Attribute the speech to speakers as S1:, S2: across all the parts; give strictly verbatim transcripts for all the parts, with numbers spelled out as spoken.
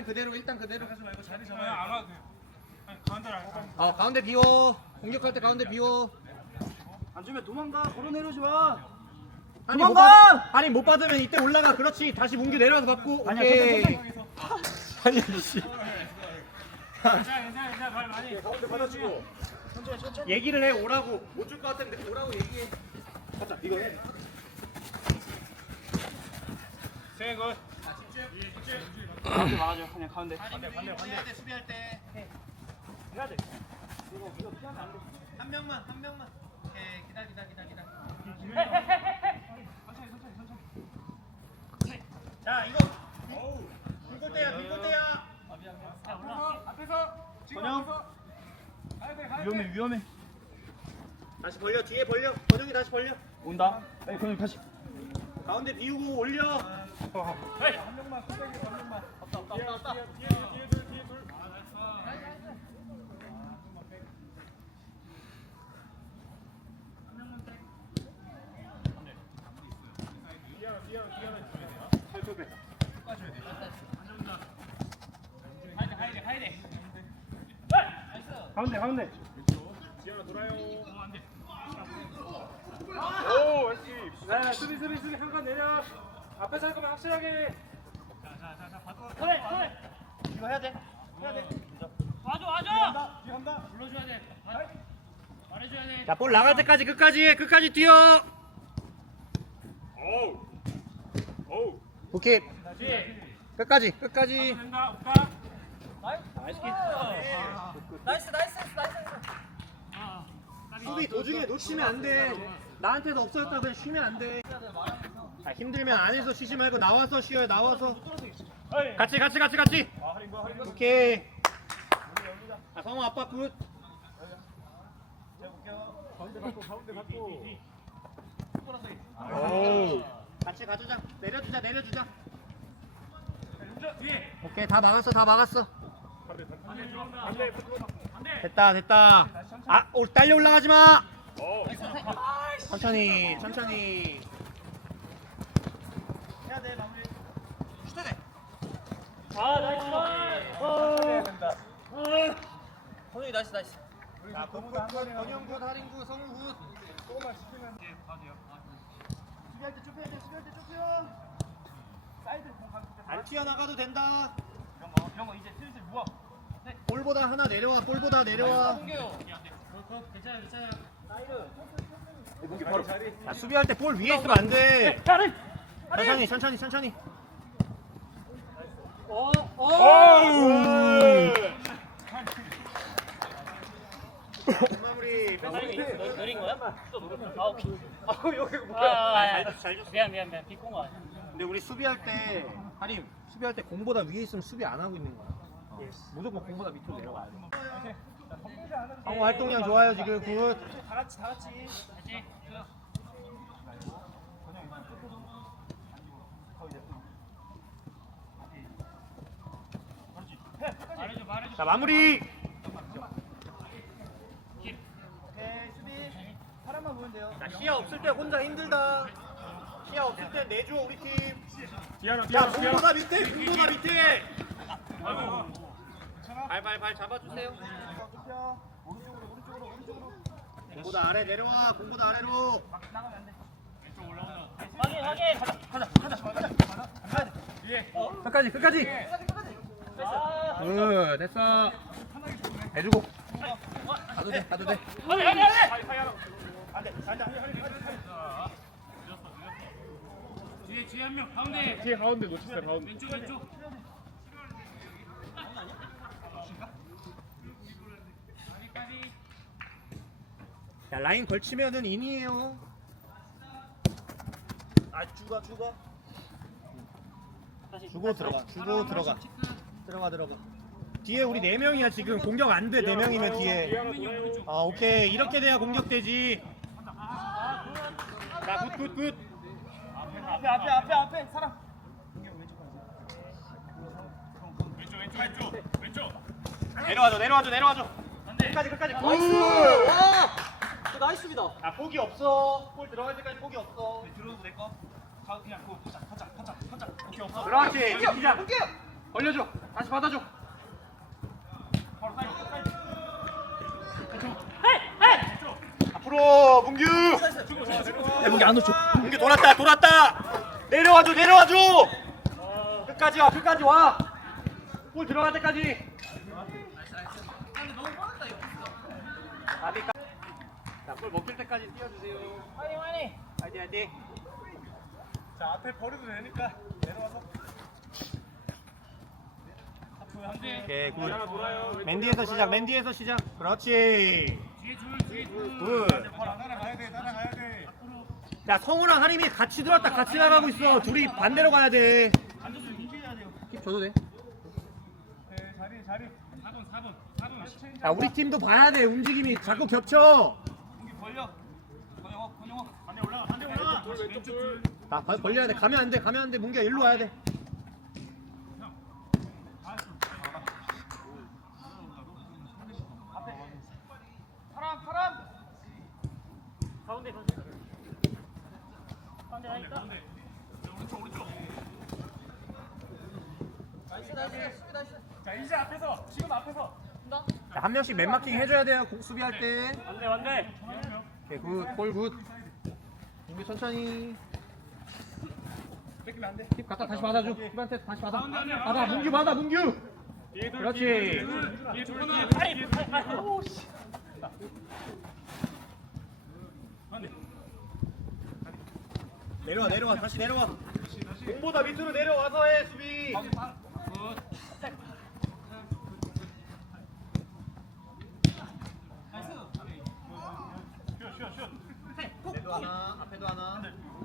S1: 그대로 일단 그대로.
S2: 하지 말고 자리 잡아요. 안 와도 돼요. 아니, 가운데로 할까?
S1: 어 가운데 비워. 공격할 때 가운데 비워.
S3: 안 주면 도망가. 걸어 내려오지 마.
S1: 아니 못 받. 아니 못 받으면 이때 올라가. 그렇지. 다시 문규 내려와서 받고.
S3: 아니야,
S1: 오케이.
S3: 천천히,
S1: 아니 씨.
S2: 괜찮아, 괜찮아, 괜찮아. 발 많이.
S3: 가운데 받아주고. 천천히 천천히.
S1: 얘기를 해 오라고. 못 줄 것 같은데 오라고 얘기해.
S3: 가자. 이거 해.
S2: 세 굿.
S3: 가운데 막아줘. 그냥 가운데.
S2: 반대, 반대, 반대.
S1: 해야 돼 수비할 때.
S3: 해야 돼. 이거 이거 피하면 안 돼.
S1: 한 명만 한 명만. 오케이 기다려 기다려 기다려 기다려. 자 이거 빈골대야 빈골대야.
S2: 앞에서. 지금
S3: 번영.
S2: 앞에서. 가야 돼, 가야 돼.
S3: 위험해 위험해.
S1: 다시 벌려 뒤에 벌려. 번영이 다시 벌려.
S3: 온다. 에이 그럼 다시.
S1: 가운데 비우고 올려.
S2: 헤이. 한 명만, 선택이 한 명만. 없다, 없다, 없다, 없다. 뒤에, 뒤에, 뒤에 둘, 뒤에 둘.
S3: 가운데 가운데.
S2: 지현아 돌아요. 어, 안 돼.
S3: 오, 역시. 네, 수비 수비 수비 한 칸 내려. 앞에서 할 거면 확실하게.
S2: 자, 자, 자, 자, 받고.
S3: 그래, 그래. 이거 해야 돼. 해야 돼.
S2: 와줘, 와줘.
S3: 한다. 뒤 한다.
S2: 불러줘야 돼. 말- 말해줘야 돼.
S1: 자 볼 나갈 때까지 끝까지 해. 끝까지 뛰어.
S2: 오우. 오우.
S1: 오케이
S2: 다시.
S1: 끝까지 끝까지.
S2: 된다, 없다.
S3: 나이스 킥.
S4: 나이스 나이스 나이스.
S2: 아, 까비.
S1: 수비 도중에 놓치면 안 돼. 나한테도 없어졌다 그냥 쉬면 안 돼. 자, 힘들면 안에서 쉬지 말고 나와서 쉬어요. 나와서.
S2: 어이.
S1: 같이 같이 같이 같이.
S2: 아, 할인 거, 할인 거.
S1: 오케이. 자, 성우 아빠 굿.
S3: 가운데 받고 가운데 받고.
S1: 오. 같이 가주자. 내려주자 내려주자.
S2: 왼쪽, 뒤에.
S1: 오케이 다 막았어 다 막았어.
S2: 반대, 들어온다. 반대, 반대.
S1: 됐다 됐다. 아, 올 딸려 올라가지 마.
S2: 오.
S1: 천천히 천천히.
S3: 해야 돼 마무리.
S4: 아 나이스.
S3: 어. 된다.
S4: 건영이 나이스 나이스.
S1: 자, 굿굿굿 번영 굿 할인 굿 성우 굿.
S2: 조금만 시키면 이제 봐도 돼요.
S3: 수비할 때 좁혀야 돼. 수비할 때 좁혀. 사이드 공 가면 돼.
S1: 안 튀어나가도 된다.
S3: 이런 거 이런 거 이제 슬슬 모아.
S1: 볼보다 하나 내려와 볼보다 내려와.
S4: 홍규요.
S2: 괜찮아, 괜찮아.
S3: 목이 바로.
S1: 자, 수비할 때 볼 위에 있으면 안 돼. 천천히 천천히 천천히.
S4: 어 어.
S1: 마무리.
S4: 느린 거야? 아 오케이.
S3: 아 여기
S4: 아,
S3: 뭐야?
S4: 아, 아,
S1: 잘 줬어, 잘 줬어.
S4: 미안 미안 미안 비콘 거 아니야.
S1: 근데 우리 수비할 때 하림 수비할 때 공보다 위에 있으면 수비 안 하고 있는 거야. 어. 무조건 공보다 밑으로 내려가야 돼. 성우 활동량 좋아요 지금 굿.
S3: 다 같이 다 같이.
S2: 말해줘, 말해줘.
S1: 자 마무리.
S3: 오케이 수비. 사람만 보면 돼요.
S1: 자 시야 없을 때 혼자 힘들다. 시야 없을 때 내줘 우리 팀.
S2: 디아노,
S1: 야
S2: 디아노, 디아노.
S1: 공보다 밑에 공보다 밑에.
S2: 아이고.
S1: 발발발 잡아주세요.
S3: 좁혀. 오른쪽으로 오른쪽으로 오른쪽으로.
S1: 공보다 아래 내려와 공보다 아래로.
S3: 나가면 안 돼.
S2: 왼쪽 올라온다.
S4: 확인 확인.
S3: 가자 가자 가자. 가야 돼.
S2: 뒤에.
S1: 끝까지 끝까지.
S4: 아.
S1: 응 됐어. 해주고. 가도 돼 가도 돼.
S4: 확인 확인 확인.
S2: 파이, 파이 하라고.
S3: 안돼 안돼 안돼.
S2: 뒤에, 뒤에 한 명. 가운데.
S5: 뒤에 가운데 놓쳤어요 가운데.
S2: 왼쪽, 왼쪽. 까비.
S1: 자 라인 걸치면은 인이에요.
S3: 아 죽어 죽어.
S1: 주고 들어가 주고 들어가 들어가 들어가. 뒤에 우리 네 명이야 지금 공격 안 돼 네 명이면 뒤에.
S5: 디아노 돌아요.
S1: 아 오케이 이렇게 돼야 공격되지. 자 굿 굿 굿.
S3: 앞에 앞에 앞에 앞에 사람.
S2: 왼쪽, 왼쪽, 왼쪽. 왼쪽.
S1: 내려와줘 내려와줘 내려와줘.
S2: 반대.
S1: 끝까지 끝까지.
S4: 나이스. 와. 저 나이스 수비다.
S1: 아 포기 없어. 골 들어갈 때까지 포기 없어.
S3: 들어도 될 거. 가 그냥 그거 가자 가자 가자 가자. 오케이 없어.
S1: 그렇지. 뛰자. 벌려줘. 다시 받아줘. 앞으로 문규. 야, 문규 안 놓쳐. 문규 돌았다 돌았다. 내려와줘 내려와줘. 끝까지 와 끝까지 와. 골 들어갈 때까지. 아비까. 자골 먹힐 때까지 뛰어주세요.
S4: 화이팅 화이팅.
S1: 화이팅 화이팅.
S2: 자 앞에 버려도 되니까 내려와서. 앞으로 한 대.
S1: 오케이 굿.
S2: 하나 돌아요.
S1: 맨디에서 시작 맨디에서 시작. 그렇지.
S2: 뒤에 줄 뒤에 줄.
S1: 굿.
S2: 따라가야 돼 따라가야 돼.
S1: 야 성우랑 하림이 같이 들어왔다 같이 나가고 있어. 둘이 반대로 가야 돼.
S2: 앉아서 움직여야 돼요.
S1: 킵 줘도 돼.
S2: 네 자리 자리. 사 번 사 번 사 번.
S1: 야 우리 팀도 봐야 돼. 움직임이 자꾸 겹쳐.
S2: 공기 벌려. 권영호 권영호. 반대 올라가 반대 올라가. 왼쪽 줄.
S1: 나 걸- 걸려야 돼. 가면 안 돼. 가면 안 돼. 문규야 일로 와야 돼.
S2: 파람 파람.
S4: 가운데 가운데. 가운데 나 있다.
S2: 오른쪽 오른쪽.
S4: 나이스 나이스 수비 나이스.
S2: 자 이제 앞에서 지금 앞에서.
S4: 간다.
S1: 자, 한 명씩 맨마킹 해줘야 돼요. 공 수비할 때.
S4: 안돼 안돼.
S1: 오케이 굿. 골 굿. 문규 천천히.
S2: 뺏기면 안 돼.
S1: 힙 갖다 다시 받아줘. 힙한테 다시 받아. 받아. 문규 받아. 문규. 그렇지.
S2: 뒤에 둘 뒤에
S4: 파리 파리 파리. 오 씨.
S1: 내려와 내려와 다시 내려와. 공보다 밑으로 내려와서 해 수비. 앞에도 하나. 앞에도 하나.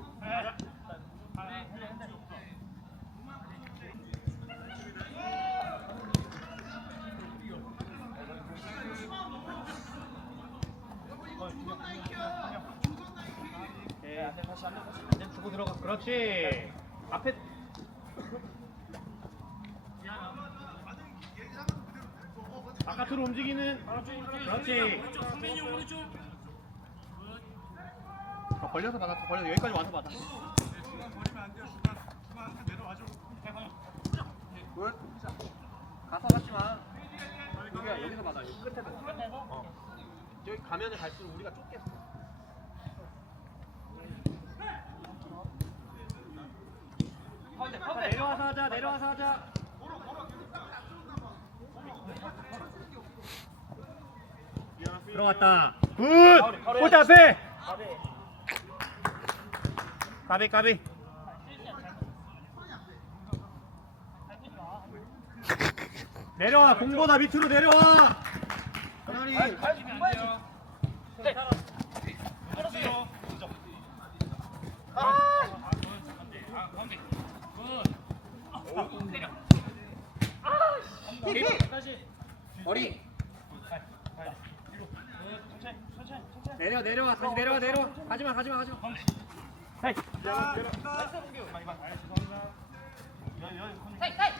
S1: 네, 안돼 다시 안돼 다시 안돼 주고 들어가. 그렇지. 앞에. 바깥으로 움직이는. 그렇지.
S2: 선배님 오른쪽.
S1: 더 벌려서 받아. 더 벌려. 여기까지 와서 받아.
S2: 중간 버리면 안 돼요. 중간 중간 내려와줘.
S1: 굿. 가서 받지 마. 여기야 여기서 받아. 여기 끝에서. 어. 여기 가면은 갈수록 우리가 쫓겠어.
S4: 가운데
S1: 자,
S4: 가운데.
S1: 내려와서 하자. 내려와서 하자. 들어갔다. 굿. 골대 앞에. 까비 까비. 내려와. 공보다 밑으로 내려와. 가만히.
S2: 가지면 안 돼요.
S4: 네.
S2: 걸었어요.
S1: 아.
S2: 아 가운데.
S1: 힙.
S4: 다시.
S1: 머리.
S2: 천천히 천천히 천천히.
S1: 내려 내려와. 다시 내려와 내려와. 가지마 가지마 가지마.
S4: 헤이. 헤이 헤이.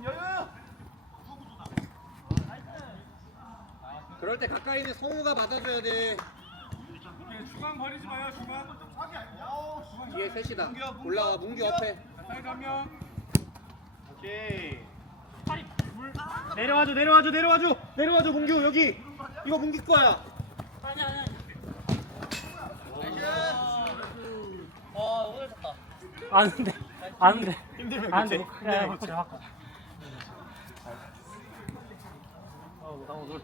S1: 그럴 때 가까이 있는 성우가 받아줘야 돼.
S2: 중간 버리지 마요. 중간.
S1: 뒤에 셋이다. 올라와. 문규 옆에.
S2: 사이드 한 명.
S1: 오케이.
S4: 파리.
S1: 내려와줘 내려와줘 내려와줘 내려와줘 문규 여기. 이거 문규 거야.
S4: 아니 아니 아니. 와 오늘 좋다. 아는데 아는데
S1: 힘들면
S4: 아는데
S1: 교체.
S4: 그래
S1: 힘들면
S4: 그래
S1: 교체.
S4: 할까.
S1: 어, 나무 둘.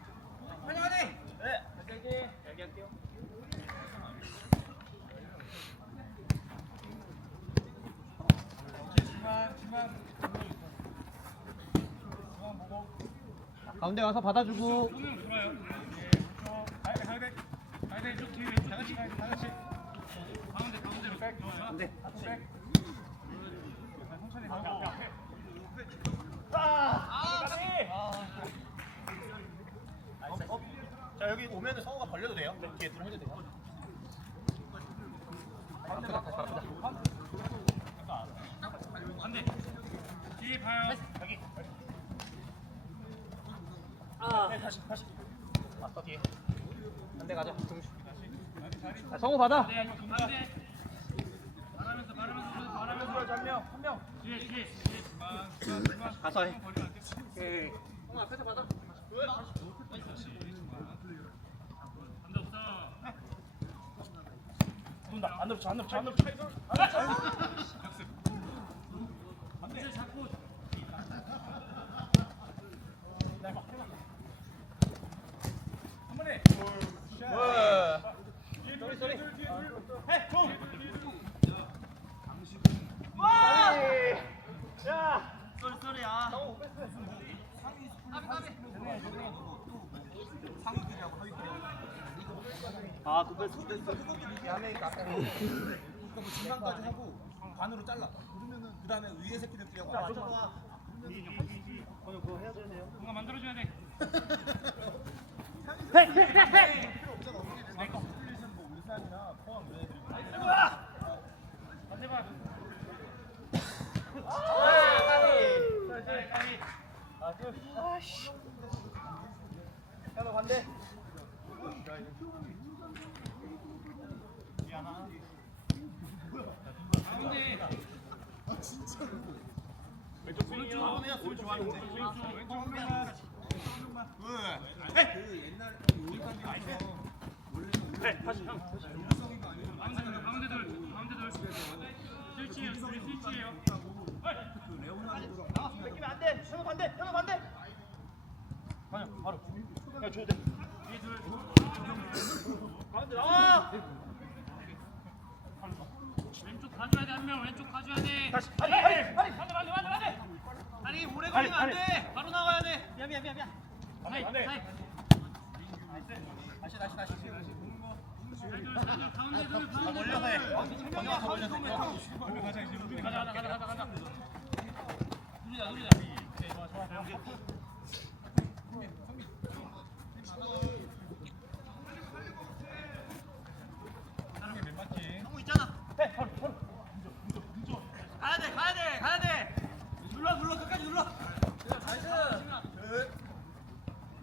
S4: 네. 얘기할게요.
S2: 중간 중간. 중간 보고.
S1: 가운데 와서 받아주고.
S2: 손을 들어요. 예, 그렇죠. 가야 돼, 가야 돼. 가야 돼, 이쪽 뒤에 다 같이 가야 돼, 다 같이. 가운데, 가운데로 백.
S1: 안 돼.
S2: 백. 천천히 가고.
S1: 어? 자 여기 오면은 성우가 벌려도 돼요. 뒤에 좀 해도 돼요. 아프다 다시 아프다.
S2: 반대. 뒤에 봐요.
S1: 여기.
S4: 아.
S1: 네 다시 다시. 왔어 뒤에. 반대 가자. 등수. 자 성우 받아.
S2: 네, 반대. 말하면서, 말하면서, 말하면서.
S3: 한명한명
S2: 뒤에 뒤에 뒤에
S1: 가서 해.
S4: 오케이. 형 앞에서 받아.
S2: 안돼 없어
S3: 돈다 안 덮쳐 안 덮쳐 안 덮쳐
S2: 안돼 자꾸 한 번에
S1: 쏘리 쏘리.
S3: 쏘리 쏘리 아 아, 굿패스, 굿패스.
S1: 야매 깎아.
S5: 그러니까 뭐 중간까지 하고 반으로 잘라. 그러면은 그 다음에 위에 새끼들 뛰어가.
S3: 자, 좀 와. 오늘 그거 해야 되네요.
S2: 뭔가 만들어줘야 돼
S5: 내가 폴리션 뭐 울산이나 포항 이런 애들이
S2: 반대 봐
S3: 야너 반대.
S2: 가운데
S5: 왼쪽 오른쪽 한번 해야 볼 좋아하는데.
S2: 왼쪽 왼쪽 한 명만
S5: 그 옛날 울산이가 아니고
S2: 가운데 둘 가운데 둘 가운데 둘 스위치예요 우리 스위치예요
S3: 뺏기면 안 돼. 현우 반대. 현우 반대.
S2: 바로 바로 야 줘야 돼 뒤에 둘
S3: 가운데 나와.
S2: 왼쪽 가줘야 돼 한 명 왼쪽 가줘야 돼
S3: 다시. 아니, 아니, 아니.
S2: 반대 반대 반대 반대
S3: 아니, 오래 걸리면 안 돼. 바로 나와야 돼. 미안, 미안, 미안, 미안.
S2: 하이 하이
S3: 다시, 다시, 다시.
S2: 가운데 둘 가운데
S3: 멀려서 해.
S2: 둘
S3: 정영아, 더 멀려서 해.
S2: 가자 가자 가자 가자 가자 누리자 누리자 누리자 좋아 좋아